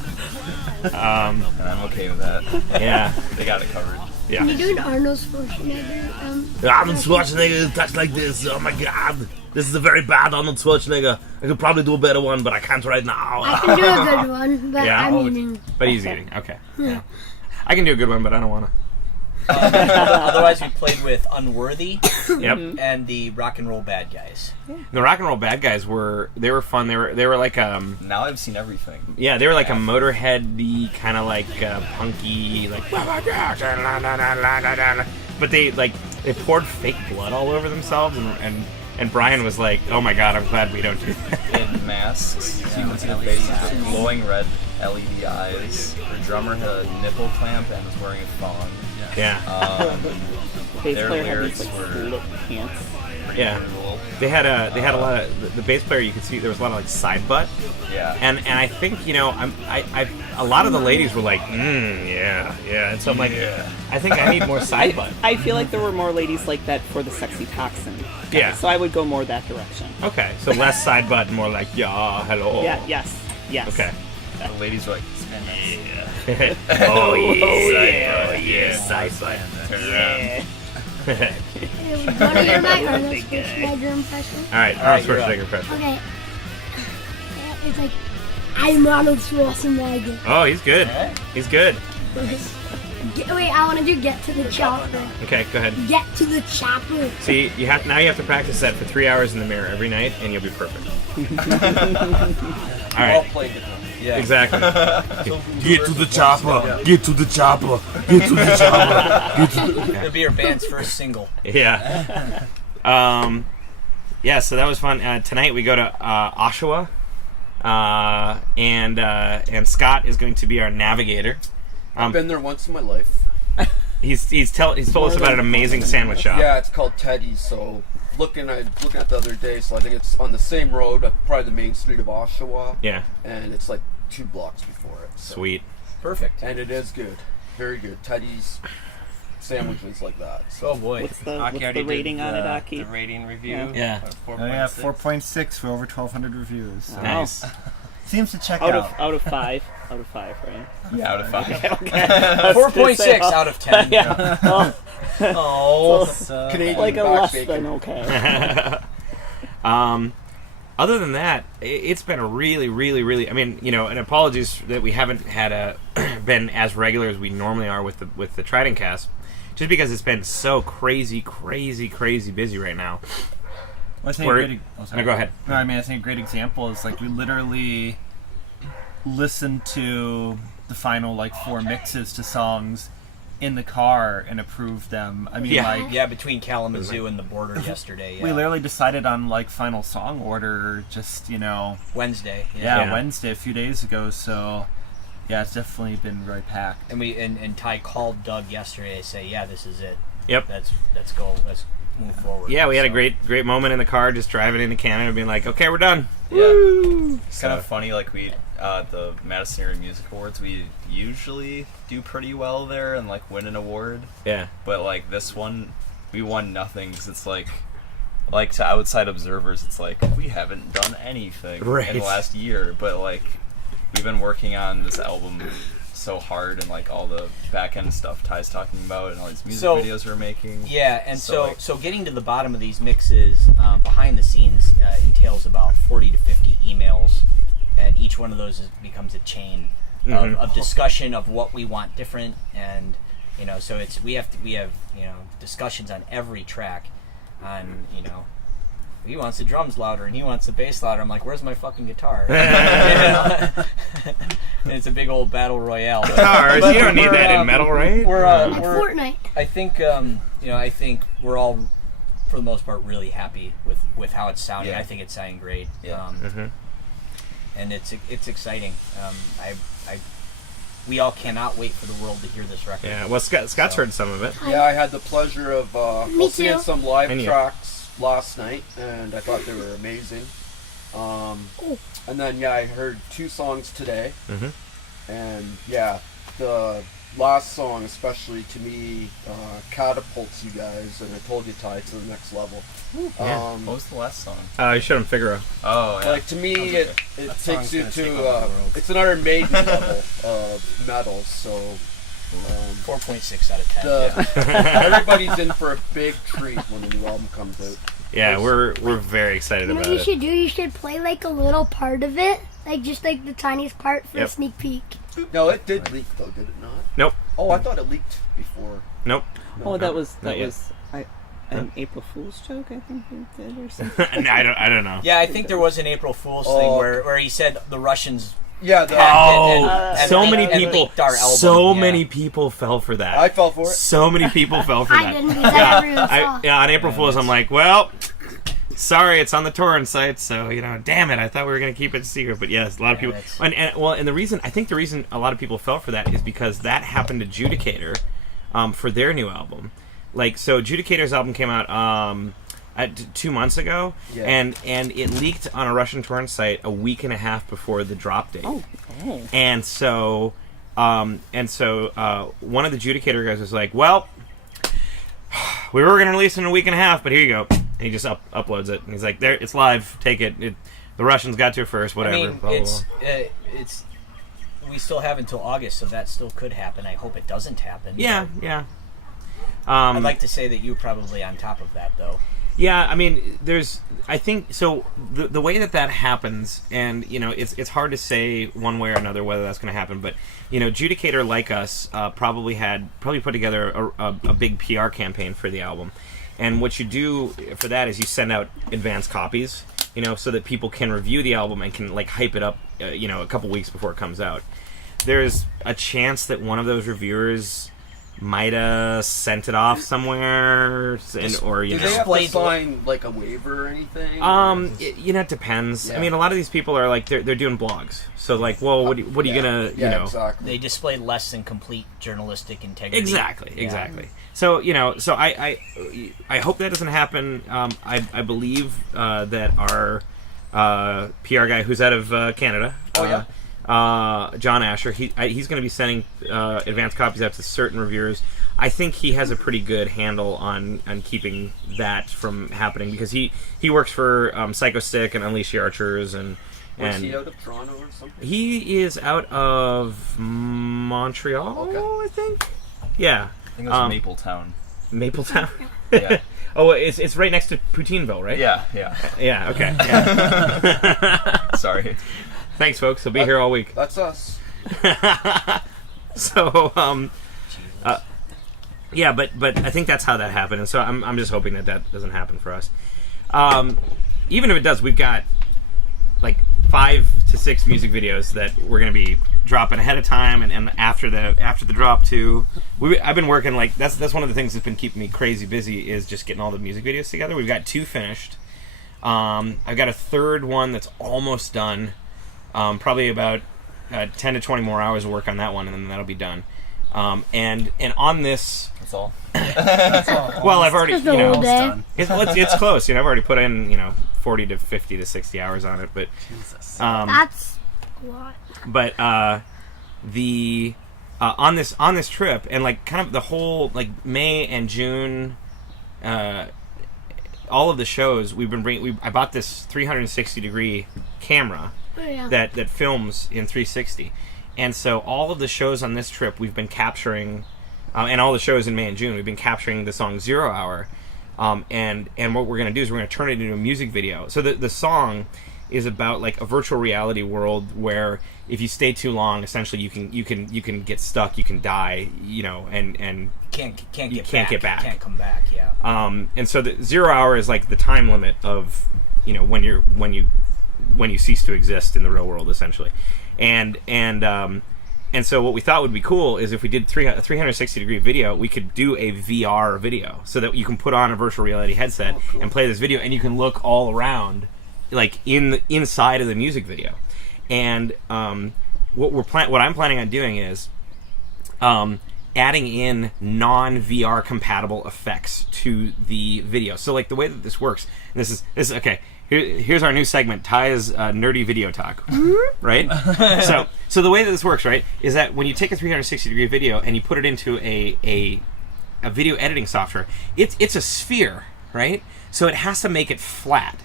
And I'm okay with that. Yeah. They got it covered. Yeah. Can you do an Arnold Schwarzenegger? Arnold Schwarzenegger touch like this. Oh my god. This is a very bad Arnold Schwarzenegger. I could probably do a better one, but I can't right now. I can do a good one, but Yeah? I'm eating. But he's eating. Okay. Yeah. I can do a good one, but I don't want to. Otherwise, we played with Unworthy Yep. and the Rock and Roll Bad Guys. The Rock and Roll Bad Guys were fun. They were like Now I've seen everything. they were like a Motorhead-y kind of like punky like. But they poured fake blood all over themselves and Brian was like, oh my god, I'm glad we don't do that. In masks, you can see the faces with glowing red LED eyes. The drummer had a nipple clamp and was wearing a thong. Yeah. Bass Their player had lyrics these like were split pants. Yeah. brutal. They had a lot of the bass player. You could see there was a lot of like side butt, Yeah. and I think a lot of the ladies were like, yeah, and so I'm like, I think I need more side butt. I feel like there were more ladies like that for the Sexy Toxin. Yeah. So I would go more that direction. Okay, so less side butt, and more like, yeah, hello. Yeah. Yes. Okay. The ladies were like, Oh yeah, yeah. side butt. turn around. Want to hear my Arnold Schwarzenegger impression? All right, right, Arnold you're up. Schwarzenegger impression. Okay. It's like, I'm Arnold Schwarzenegger. Oh, he's good. Alright. He's good. Wait, I want to do get to the chopper. Okay, go ahead. Get to the chopper. See, you have to practice that for 3 hours in the mirror every night, and you'll be perfect. All All right, played it. Yeah. exactly. Get to the chopper. Get to the chopper. Get to the chopper. Get to the... It'll be your band's first single. Yeah. Yeah. So that was fun. Tonight we go to Oshawa, and Scott is going to be our navigator. I've been there once in my life. He's told us about an amazing sandwich shop. Yeah, it's called Teddy's. So looking at the other day, so I think it's on the same road, probably the main street of Oshawa. Yeah. And it's like 2 blocks before it. So. Sweet. Perfect. And it is good, very good. Teddy's sandwiches like that. So Oh boy. What's the Aki already rating did on it, the Aki? rating review. Yeah. Yeah. 4.6. Oh, yeah, 4.6 for over 1,200 reviews. So. Nice. Seems to check Out out. of 5. Out of 5, right? Yeah, out of 5. Okay. 4.6 out of 10. Yeah. Oh, Oh. Canadian like a back less bacon. than okay. Other than that, it's been a really. I mean, and apologies that we haven't had been as regular as we normally are with the TRIDENTcast, just because it's been so crazy busy right now. Well, I think Where- a great, No, go ahead. No, I mean, I think a great example is like we literally listened to the final like 4 mixes to songs in the car and approved them. I mean, Yeah. like Yeah, between Kalamazoo and the border yesterday. Yeah. we literally decided on like final song order just Wednesday. yeah, Wednesday a few days ago. So yeah, it's definitely been very packed. And and Ty called Doug yesterday to say, yeah, this is it. Yep. Let's go. Let's move forward. Yeah, we had a So- great moment in the car, just driving into Canada and being like, okay, we're done. Yeah. It's kind of funny, like the Madison Area Music Awards, we usually do pretty well there and like win an award. Yeah. But like this one, we won nothing because it's like to outside observers, it's like we haven't done anything Right. in the last year. But like we've been working on this album so hard and like all the back end stuff Ty's talking about and all these music videos we're making. Yeah, and So, so getting to the bottom of these mixes behind the scenes entails about 40 to 50 emails, and each one of those becomes a chain of discussion of what we want different, and so it's we have discussions on every track, on he wants the drums louder and he wants the bass louder. I'm like, where's my fucking guitar? And it's a big old battle royale. Guitars, you don't need that in metal, right? We're Like Fortnite. I think I think we're all, for the most part, really happy with how it's sounding. Yeah. I think it's sounding great. Yeah. And it's exciting. We all cannot wait for the world to hear this record. Yeah, well, Scott's heard some of it. Yeah, I had the pleasure of Me seeing too. some live And you. tracks last night, and I thought they were amazing. And then I heard 2 songs today, and the last song especially to me catapults you guys, and I told you, Ty, to the next level. Yeah. What was the last song? You showed him Figaro. Oh, yeah. Like to me, Okay. it That takes song's you gonna take to over the world. it's another Maiden level of metal. So 4.6 out of 10. everybody's in for a big treat when the new album comes out. Yeah, we're very excited You know about what you it. should do? You should play like a little part of it, like just like the tiniest part for a Yep. sneak peek. No, it did leak though, did it not? Nope. Oh, I thought it leaked before. Nope. Oh, that was not yet. an April Fool's joke, I think you did, or something. I don't know. Yeah, I think there was an April Fool's thing where he said the Russians. Yeah, So and many leaked- and people. leaked our album, So yeah. many people fell for that. I fell for it. So many people fell for I that. didn't because I never saw. Yeah, on April Fool's, I'm like, well, sorry, it's on the torrent site, so damn it, I thought we were gonna keep it secret, but yes, a lot of people. And the reason a lot of people fell for that is because that happened to Judicator, for their new album. Like, so Judicator's album came out 2 months ago, Yeah. and it leaked on a Russian torrent site a week and a half before the drop date. Oh. And so one of the Judicator guys was like, well, we were going to release it in a week and a half, but here you go. And he just uploads it. And he's like, there, it's live, take it. The Russians got to it first, whatever. I mean, blah, blah, blah. it's we still have until August, so that still could happen. I hope it doesn't happen. Yeah, but- yeah. I'd like to say that you're probably on top of that, though. Yeah, I mean, I think, so the way that happens, and, it's hard to say one way or another whether that's going to happen, but, Judicator, like us, probably put together a big PR campaign for the album. And what you do for that is you send out advanced copies, so that people can review the album and can, hype it up, a couple weeks before it comes out. There's a chance that one of those reviewers might have sent it off somewhere, or do they have to sign a waiver or anything? It depends. Yeah. I mean, a lot of these people are they're doing blogs, so well, what are you gonna exactly. They display less than complete journalistic integrity. Exactly. So so I hope that doesn't happen. I believe that our PR guy who's out of Canada. John Asher, he's going to be sending advanced copies out to certain reviewers. I think he has a pretty good handle on keeping that from happening, because he works for Psycho Stick and Unleash the Archers, and is he out of Toronto or something? He is out of Montreal, I think. Yeah, I think it was Mapletown. Mapletown. Yeah. Oh, it's right next to Poutineville, right? Yeah. Yeah. Okay. Yeah. Sorry. Thanks, folks. I'll be here all week. That's us. So, yeah, but I think that's how that happened, and so I'm just hoping that doesn't happen for us. Even if it does, we've got 5 to 6 music videos that we're going to be dropping ahead of time, and after the drop too. I've been working that's one of the things that's been keeping me crazy busy, is just getting all the music videos together. We've got 2 finished. I've got a third one that's almost done. Probably about 10 to 20 more hours of work on that one, and then that'll be done. And on this, That's all. That's all. well, I've already, Just a whole day. it's close. I've already put in 40 to 50 to 60 hours on it, but Jesus. That's a lot. But the on this trip, and kind of the whole May and June, all of the shows we've been I bought this 360 degree camera. Oh, yeah. that films in 360, and so all of the shows on this trip we've been capturing, and all the shows in May and June we've been capturing the song 0 Hour, and what we're going to do is we're going to turn it into a music video. So the song is about a virtual reality world where if you stay too long, essentially you can get stuck, you can die, and Can't you get can't back. get back. Can't come back. Yeah. And so the 0 hour is the time limit of when you cease to exist in the real world, essentially. And so what we thought would be cool is if we did a 360 degree video, we could do a VR video, so that you can put on a virtual reality headset and play this video, and you can look all around, inside of the music video. And what I'm planning on doing is adding in non-VR compatible effects to the video. So the way that this works, and this is okay. Here's our new segment, Ty's nerdy video talk, right? So the way that this works, right, is that when you take a 360 degree video and you put it into a video editing software, it's a sphere, right? So it has to make it flat.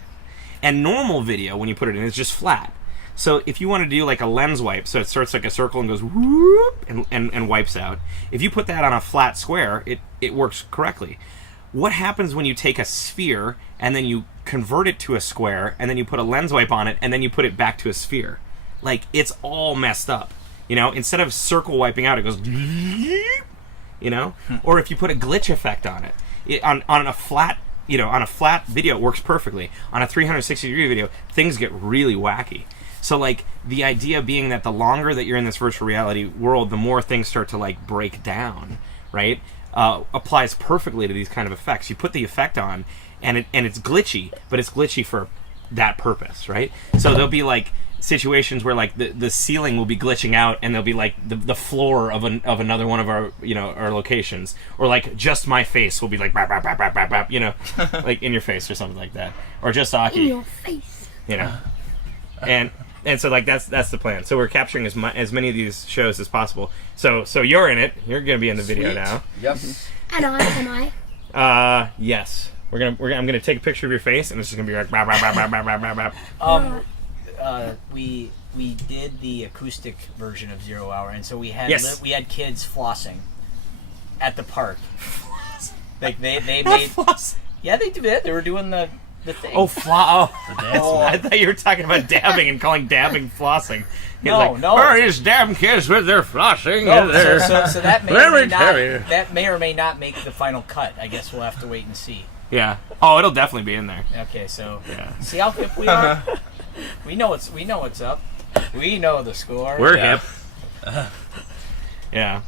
And normal video, when you put it in, is just flat. So if you want to do a lens wipe, so it starts like a circle and goes whoop and wipes out, if you put that on a flat square, it works correctly. What happens when you take a sphere and then you convert it to a square and then you put a lens wipe on it and then you put it back to a sphere? It's all messed up. Instead of circle wiping out, it goes, or if you put a glitch effect on it, on a flat, on a flat video, it works perfectly. On a 360 degree video, things get really wacky. So the idea being that the longer that you're in this virtual reality world, the more things start to break down, right? Applies perfectly to these kind of effects. You put the effect on, and it's glitchy, but it's glitchy for that purpose, right? So there'll be situations where the ceiling will be glitching out, and there'll be the floor of another one of our our locations, or just my face will be bap, bap, bap, bap, bap, bap, in your face or something like that, or just Aki, In your face. And so that's the plan. So we're capturing as many of these shows as possible. So you're in it. You're gonna be in the video Sweet. now. Yes. Am I? Yes. I'm gonna take a picture of your face, and it's just gonna be bap, bap, bap, bap, bap, bap, bap. We did the acoustic version of 0 Hour, and so we had Yes. we had kids flossing at the park. Like they made. Yeah, they did. They were doing the thing. Oh, The dance move. I thought you were talking about dabbing and calling dabbing flossing. He's No, like, no. "Oh, these damn kids with their flossing." No, They're- so that Let me may tell you. or may not make the final cut. I guess we'll have to wait and see. Yeah. Oh, it'll definitely be in there. Okay, so Yeah. see how hip we are. we know what's up. We know the score. We're hip. Yeah.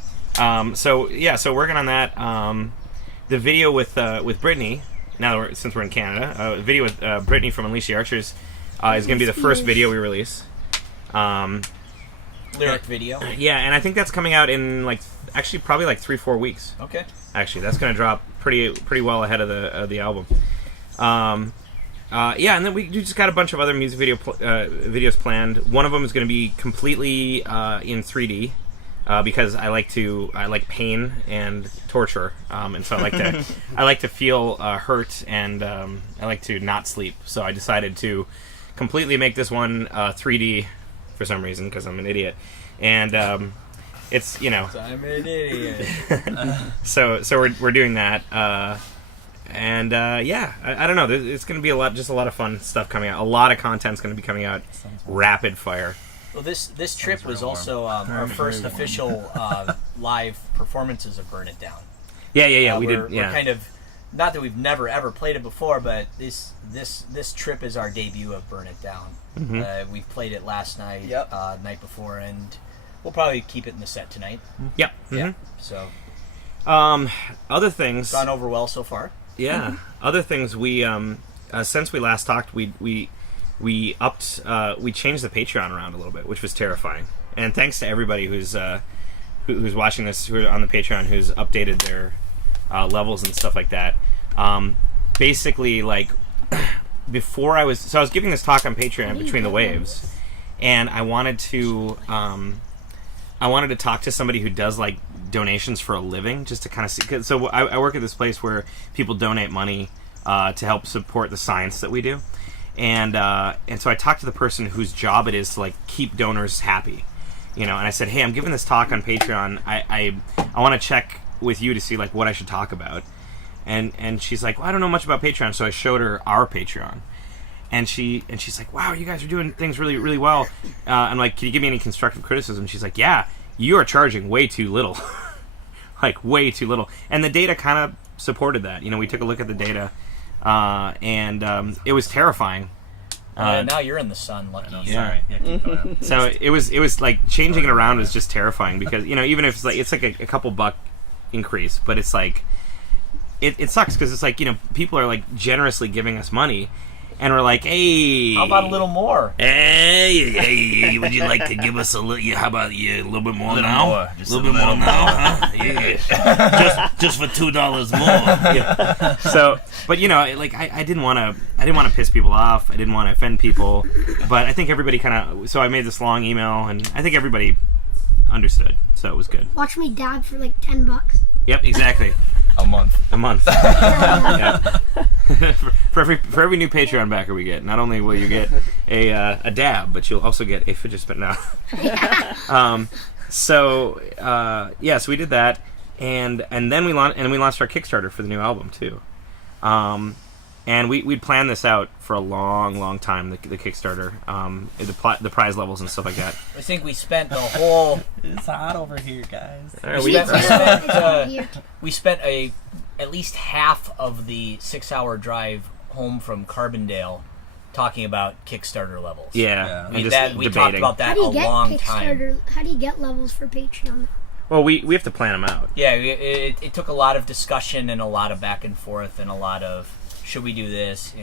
So working on that. The video with Brittany. Now since we're in Canada, video with Brittany from Unleash the Archers is going to be the first video we release. Lyric video. Yeah, and I think that's coming out in probably 3-4 weeks. Okay. Actually, that's going to drop pretty well ahead of the album. Yeah, and then we just got a bunch of other music videos planned. One of them is going to be completely in 3D because I like pain and torture, and so I like to feel hurt, and I like to not sleep. So I decided to completely make this one 3D for some reason because I'm an idiot, and it's I'm an idiot. so we're doing that. And yeah, I don't know. It's going to be a lot of fun stuff coming out. A lot of content's going to be coming out rapid fire. Well, this trip was also our first official live performances of Burn It Down. Yeah. We're kind of, not that we've never ever played it before, but this trip is our debut of Burn It Down. Mm-hmm. We played it last night, Yep. Night before, and we'll probably keep it in the set tonight. Yep. Yeah. So Other things. gone over well so far. Yeah. Other things we since we last talked, we upped we changed the Patreon around a little bit, which was terrifying. And thanks to everybody who's watching this, who are on the Patreon, who's updated their levels and stuff like that. Basically, before I was giving this talk on Patreon, Between the Waves, and I wanted to talk to somebody who does donations for a living, just to kind of see. So I work at this place where people donate money to help support the science that we do, and so I talked to the person whose job it is to keep donors happy, and I said, hey, I'm giving this talk on Patreon. I want to check with you to see what I should talk about, and she's like, well, I don't know much about Patreon, so I showed her our Patreon. And she's like, wow, you guys are doing things really, really well. I'm like, can you give me any constructive criticism? She's like, yeah, you are charging way too little. Way too little. And the data kind of supported that. We took a look at the data, and it was terrifying. Now you're in the sun, lucky you. Sorry. Yeah, keep going. So it was changing it around was just terrifying because, even if it's a couple buck increase, but it's it sucks because it's people are generously giving us money. And we're like, hey, How about a little more? Hey, would you like to give us a little? How about a little bit more now? Just a little bit more now, huh? Yeah, just for $2 more. Yeah. So, but I didn't want to piss people off. I didn't want to offend people. But I think everybody so I made this long email, and I think everybody understood. So it was good. Watch me dab for $10. Yep, exactly. A month. Yeah. for every new Patreon backer we get, not only will you get a dab, but you'll also get a fidget spinner. So we did that, and then we launched our Kickstarter for the new album too. And we'd planned this out for a long time, the Kickstarter, the prize levels and stuff like that. I think we spent the whole. It's hot over here, guys. We spent at least half of the 6-hour drive home from Carbondale talking about Kickstarter levels. Yeah. We And just talked debating. about that a long time. How do you get levels for Patreon? Well, we have to plan them out. Yeah, it took a lot of discussion and a lot of back and forth and a lot of, should we do this?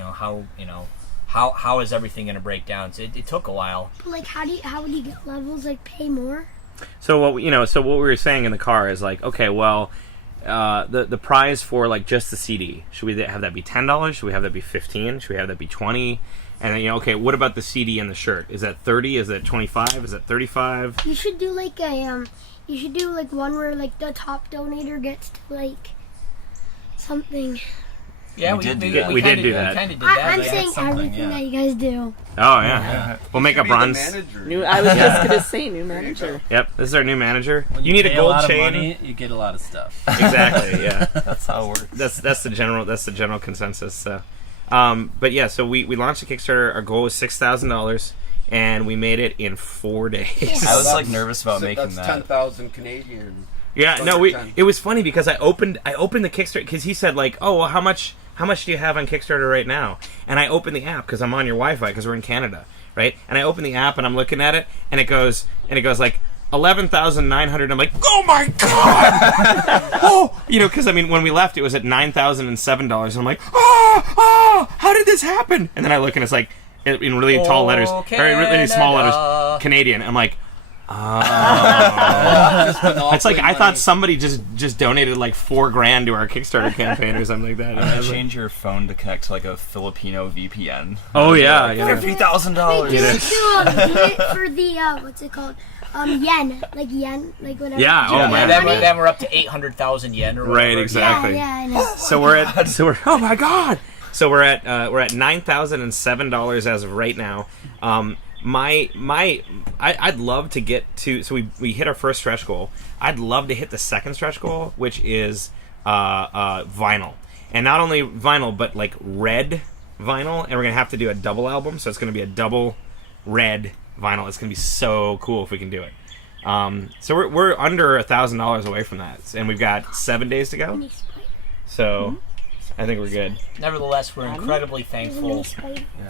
How is everything going to break down? So it took a while. But how would you get levels? Pay more? So what we were saying in the car is okay, well, the prize for just the CD, should we have that be $10? Should we have that be $15? Should we have that be $20? And then okay, what about the CD and the shirt? Is that $30? Is that $25? Is that $35? You should do you should do one where the top donator gets to something. Yeah, We did do we that. We did do that. We kind of did that. I'm yeah. saying something, everything yeah. that you guys do. Oh yeah. We'll make a Be the bronze. manager. I was just gonna say new manager. Yep, this is our new manager. When You need pay a gold lot chain. Of money, you get a lot of stuff. Exactly. Yeah. That's how it works. That's the general consensus. So, but yeah, so we launched the Kickstarter. Our goal was $6,000, and we made it in 4 days. I was like nervous about making that's that. 10,000 Canadian. Yeah, no, it was funny because I opened the Kickstarter because he said like, oh, well, how much do you have on Kickstarter right now? And I opened the app because I'm on your Wi-Fi because we're in Canada, right? And I open the app and I'm looking at it and it goes like 11,900. I'm like, oh my god! Oh, because I mean when we left it was at $9,007. And I'm like, how did this happen? And then I look and it's like in really tall letters, or really small letters, Canadian. I'm like. It's like I thought somebody just donated like $4,000 to our Kickstarter campaign or something like that. I'm gonna change your phone to connect to like a Filipino VPN. Oh yeah, $50,000. Do it for the what's it called? Yen, like whatever. Yeah. Oh man. Then we're up to 800,000 yen or whatever. Right. Exactly. Yeah, I know. So we're oh my god. So we're at $9,007 as of right now. I'd love to get to. So we hit our first stretch goal. I'd love to hit the second stretch goal, which is vinyl, and not only vinyl but like red vinyl. And we're gonna have to do a double album, so it's gonna be a double red vinyl. It's gonna be so cool if we can do it. So we're under $1,000 away from that, and we've got 7 days to go. So. I think we're good. Nevertheless, we're incredibly thankful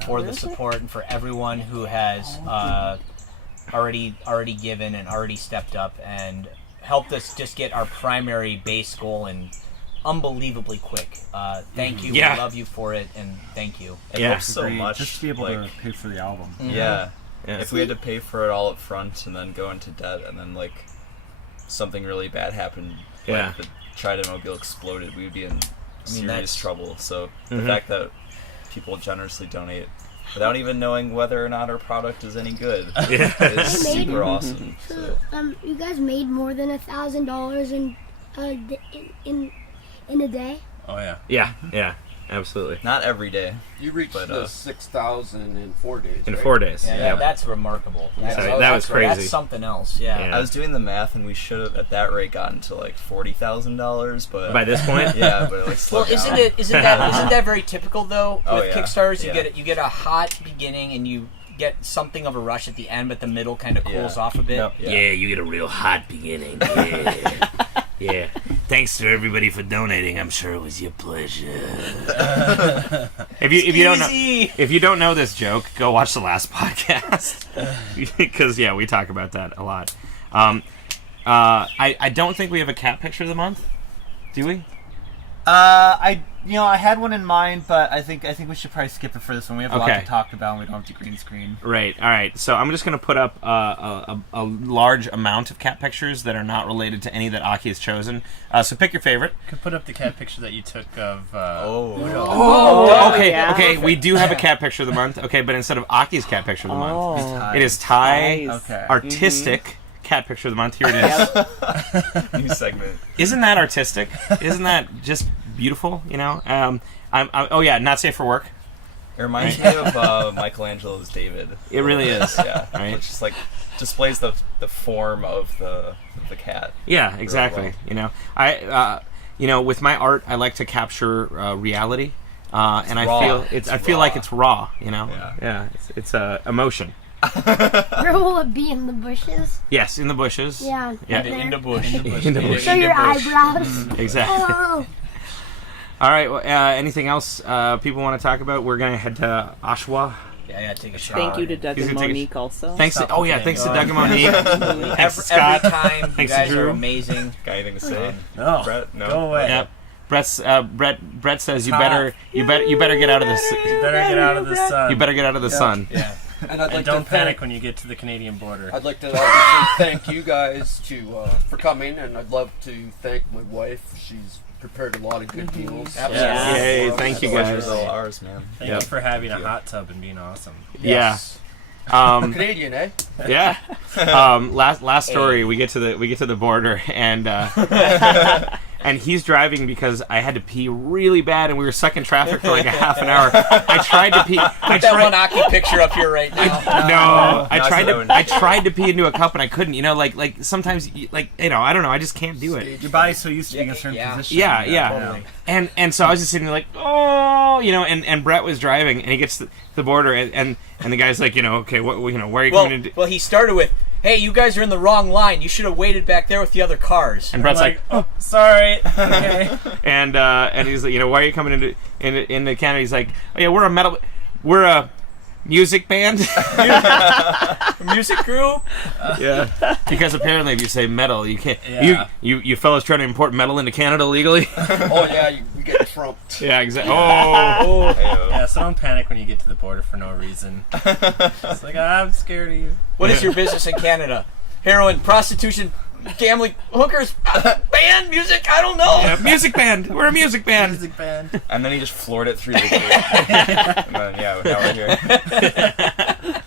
for the support and for everyone who has already given and already stepped up and helped us just get our primary base goal and unbelievably quick. Thank you. Yeah. We love you for it, and thank you. It helps so much. Just to be able to pay for the album. Yeah. If we had to pay for it all up front and then go into debt and then like something really bad happened, like the Trident Mobile exploded, we would be in serious trouble. So the fact that people generously donate without even knowing whether or not our product is any good is super awesome. So, you guys made more than $1,000 in a day. Oh yeah. Yeah. Absolutely. Not every day. You reached the 6,000 in 4 days. In right? 4 days. Yeah, that's remarkable. That was crazy. That's something else. Yeah. I was doing the math, and we should have at that rate gotten to like $40,000, but by this point, yeah, but it like slowed down. Isn't that very typical though? With Kickstarters, you get a hot beginning and you get something of a rush at the end, but the middle kind of cools off a bit. Yep. Yeah, you get a real hot beginning. Yeah. Yeah. Thanks to everybody for donating. I'm sure it was your pleasure. If you don't know this joke, go watch the last podcast because we talk about that a lot. I don't think we have a cat picture of the month. Do we? I had one in mind, but I think we should probably skip it for this one. We have a lot to talk about, and we don't have to green screen. Right. All right. So I'm just going to put up a large amount of cat pictures that are not related to any that Aki has chosen. So pick your favorite. You could put up the cat picture that you took of. Okay. We do have a cat picture of the month. Okay, but instead of Aki's cat picture of the month, it is Ty artistic. Cat picture of the month. Here it is. New segment. Isn't that artistic? Isn't that just beautiful? I'm not safe for work. It reminds me of Michelangelo's David. It really is. Yeah, right. Which just like displays the form of the cat. Yeah, exactly. Well. I with my art, I like to capture reality, and I feel like it's raw. Yeah. It's emotion. Where will it be, in the bushes? Yes, in the bushes. Yeah. In the bush. Show your eyebrows. Exactly. Oh. All right. Well, anything else people want to talk about? We're gonna head to Oshawa. Yeah, take a shot. Thank you to Doug and Monique also. Thanks to Doug and Monique. Thanks to Scott. Every time, you guys Drew. are amazing. Got anything to say? No. Brett, no. Go away. Yep. Brett says you better get out of the sun. You better get out of the sun. You better get out of the sun. Yeah. And I'd like don't to panic when you get to the Canadian border. I'd like to obviously thank you guys for coming, and I'd love to thank my wife. She's prepared a lot of good meals. Absolutely. Yay, thank you guys. Pleasure's all ours, man. Thank you for having a hot tub and being awesome. Yes. Yeah. Canadian, eh? Yeah. Last story. We get to the border, and and he's driving because I had to pee really bad, and we were stuck in traffic for like a half an hour. I tried to pee. Put that one Aki picture up here right now. No, I tried to pee into a cup and I couldn't. You know, like sometimes, I don't know. I just can't do it. Your body's so used to being in a certain position. Yeah. Totally. And so I was just sitting there like, oh, and Brett was driving, and he gets to the border, and the guy's like, okay, where are you coming into? Well, he started with, "Hey, you guys are in the wrong line. You should have waited back there with the other cars." And Brett's like, oh, sorry. Okay. and he's like, why are you coming into Canada? He's like, oh yeah, we're a music band. Music group. Yeah, because apparently if you say metal, you can't. Yeah. You fellas trying to import metal into Canada legally? Oh yeah, you get trumped. Yeah, exactly. Oh. Yeah, so don't panic when you get to the border for no reason. It's like, I'm scared of you. What is your business in Canada? Heroin, prostitution, gambling, hookers, band, music? I don't know. Yeah, music band. We're a music band. Music band. And then he just floored it through the gate. And then, now we're here.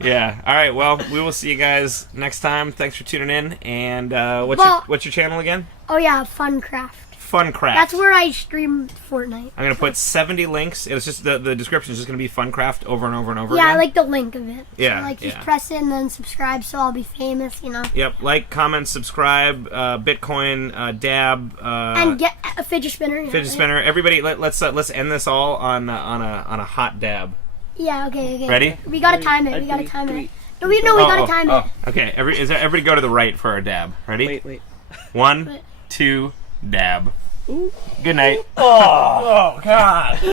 Yeah. All right. Well, we will see you guys next time. Thanks for tuning in. And what's your channel again? Oh yeah, Funcraft. Funcraft. That's where I stream Fortnite. I'm gonna put 70 links. It's just the description is just gonna be Funcraft over and over and over Yeah, again. I like the link of it. Yeah, So, like, just yeah. press it and then subscribe so I'll be famous, Yep. Like, comment, subscribe. Bitcoin, dab. and get a fidget spinner. Fidget spinner. Everybody, let's end this all on a hot dab. Yeah, okay. Ready? We gotta time it. We gotta time it. No, we gotta time it. Okay. Everybody go to the right for our dab. Ready? Wait. 1, 2, dab. Ooh. Good night. Oh, God.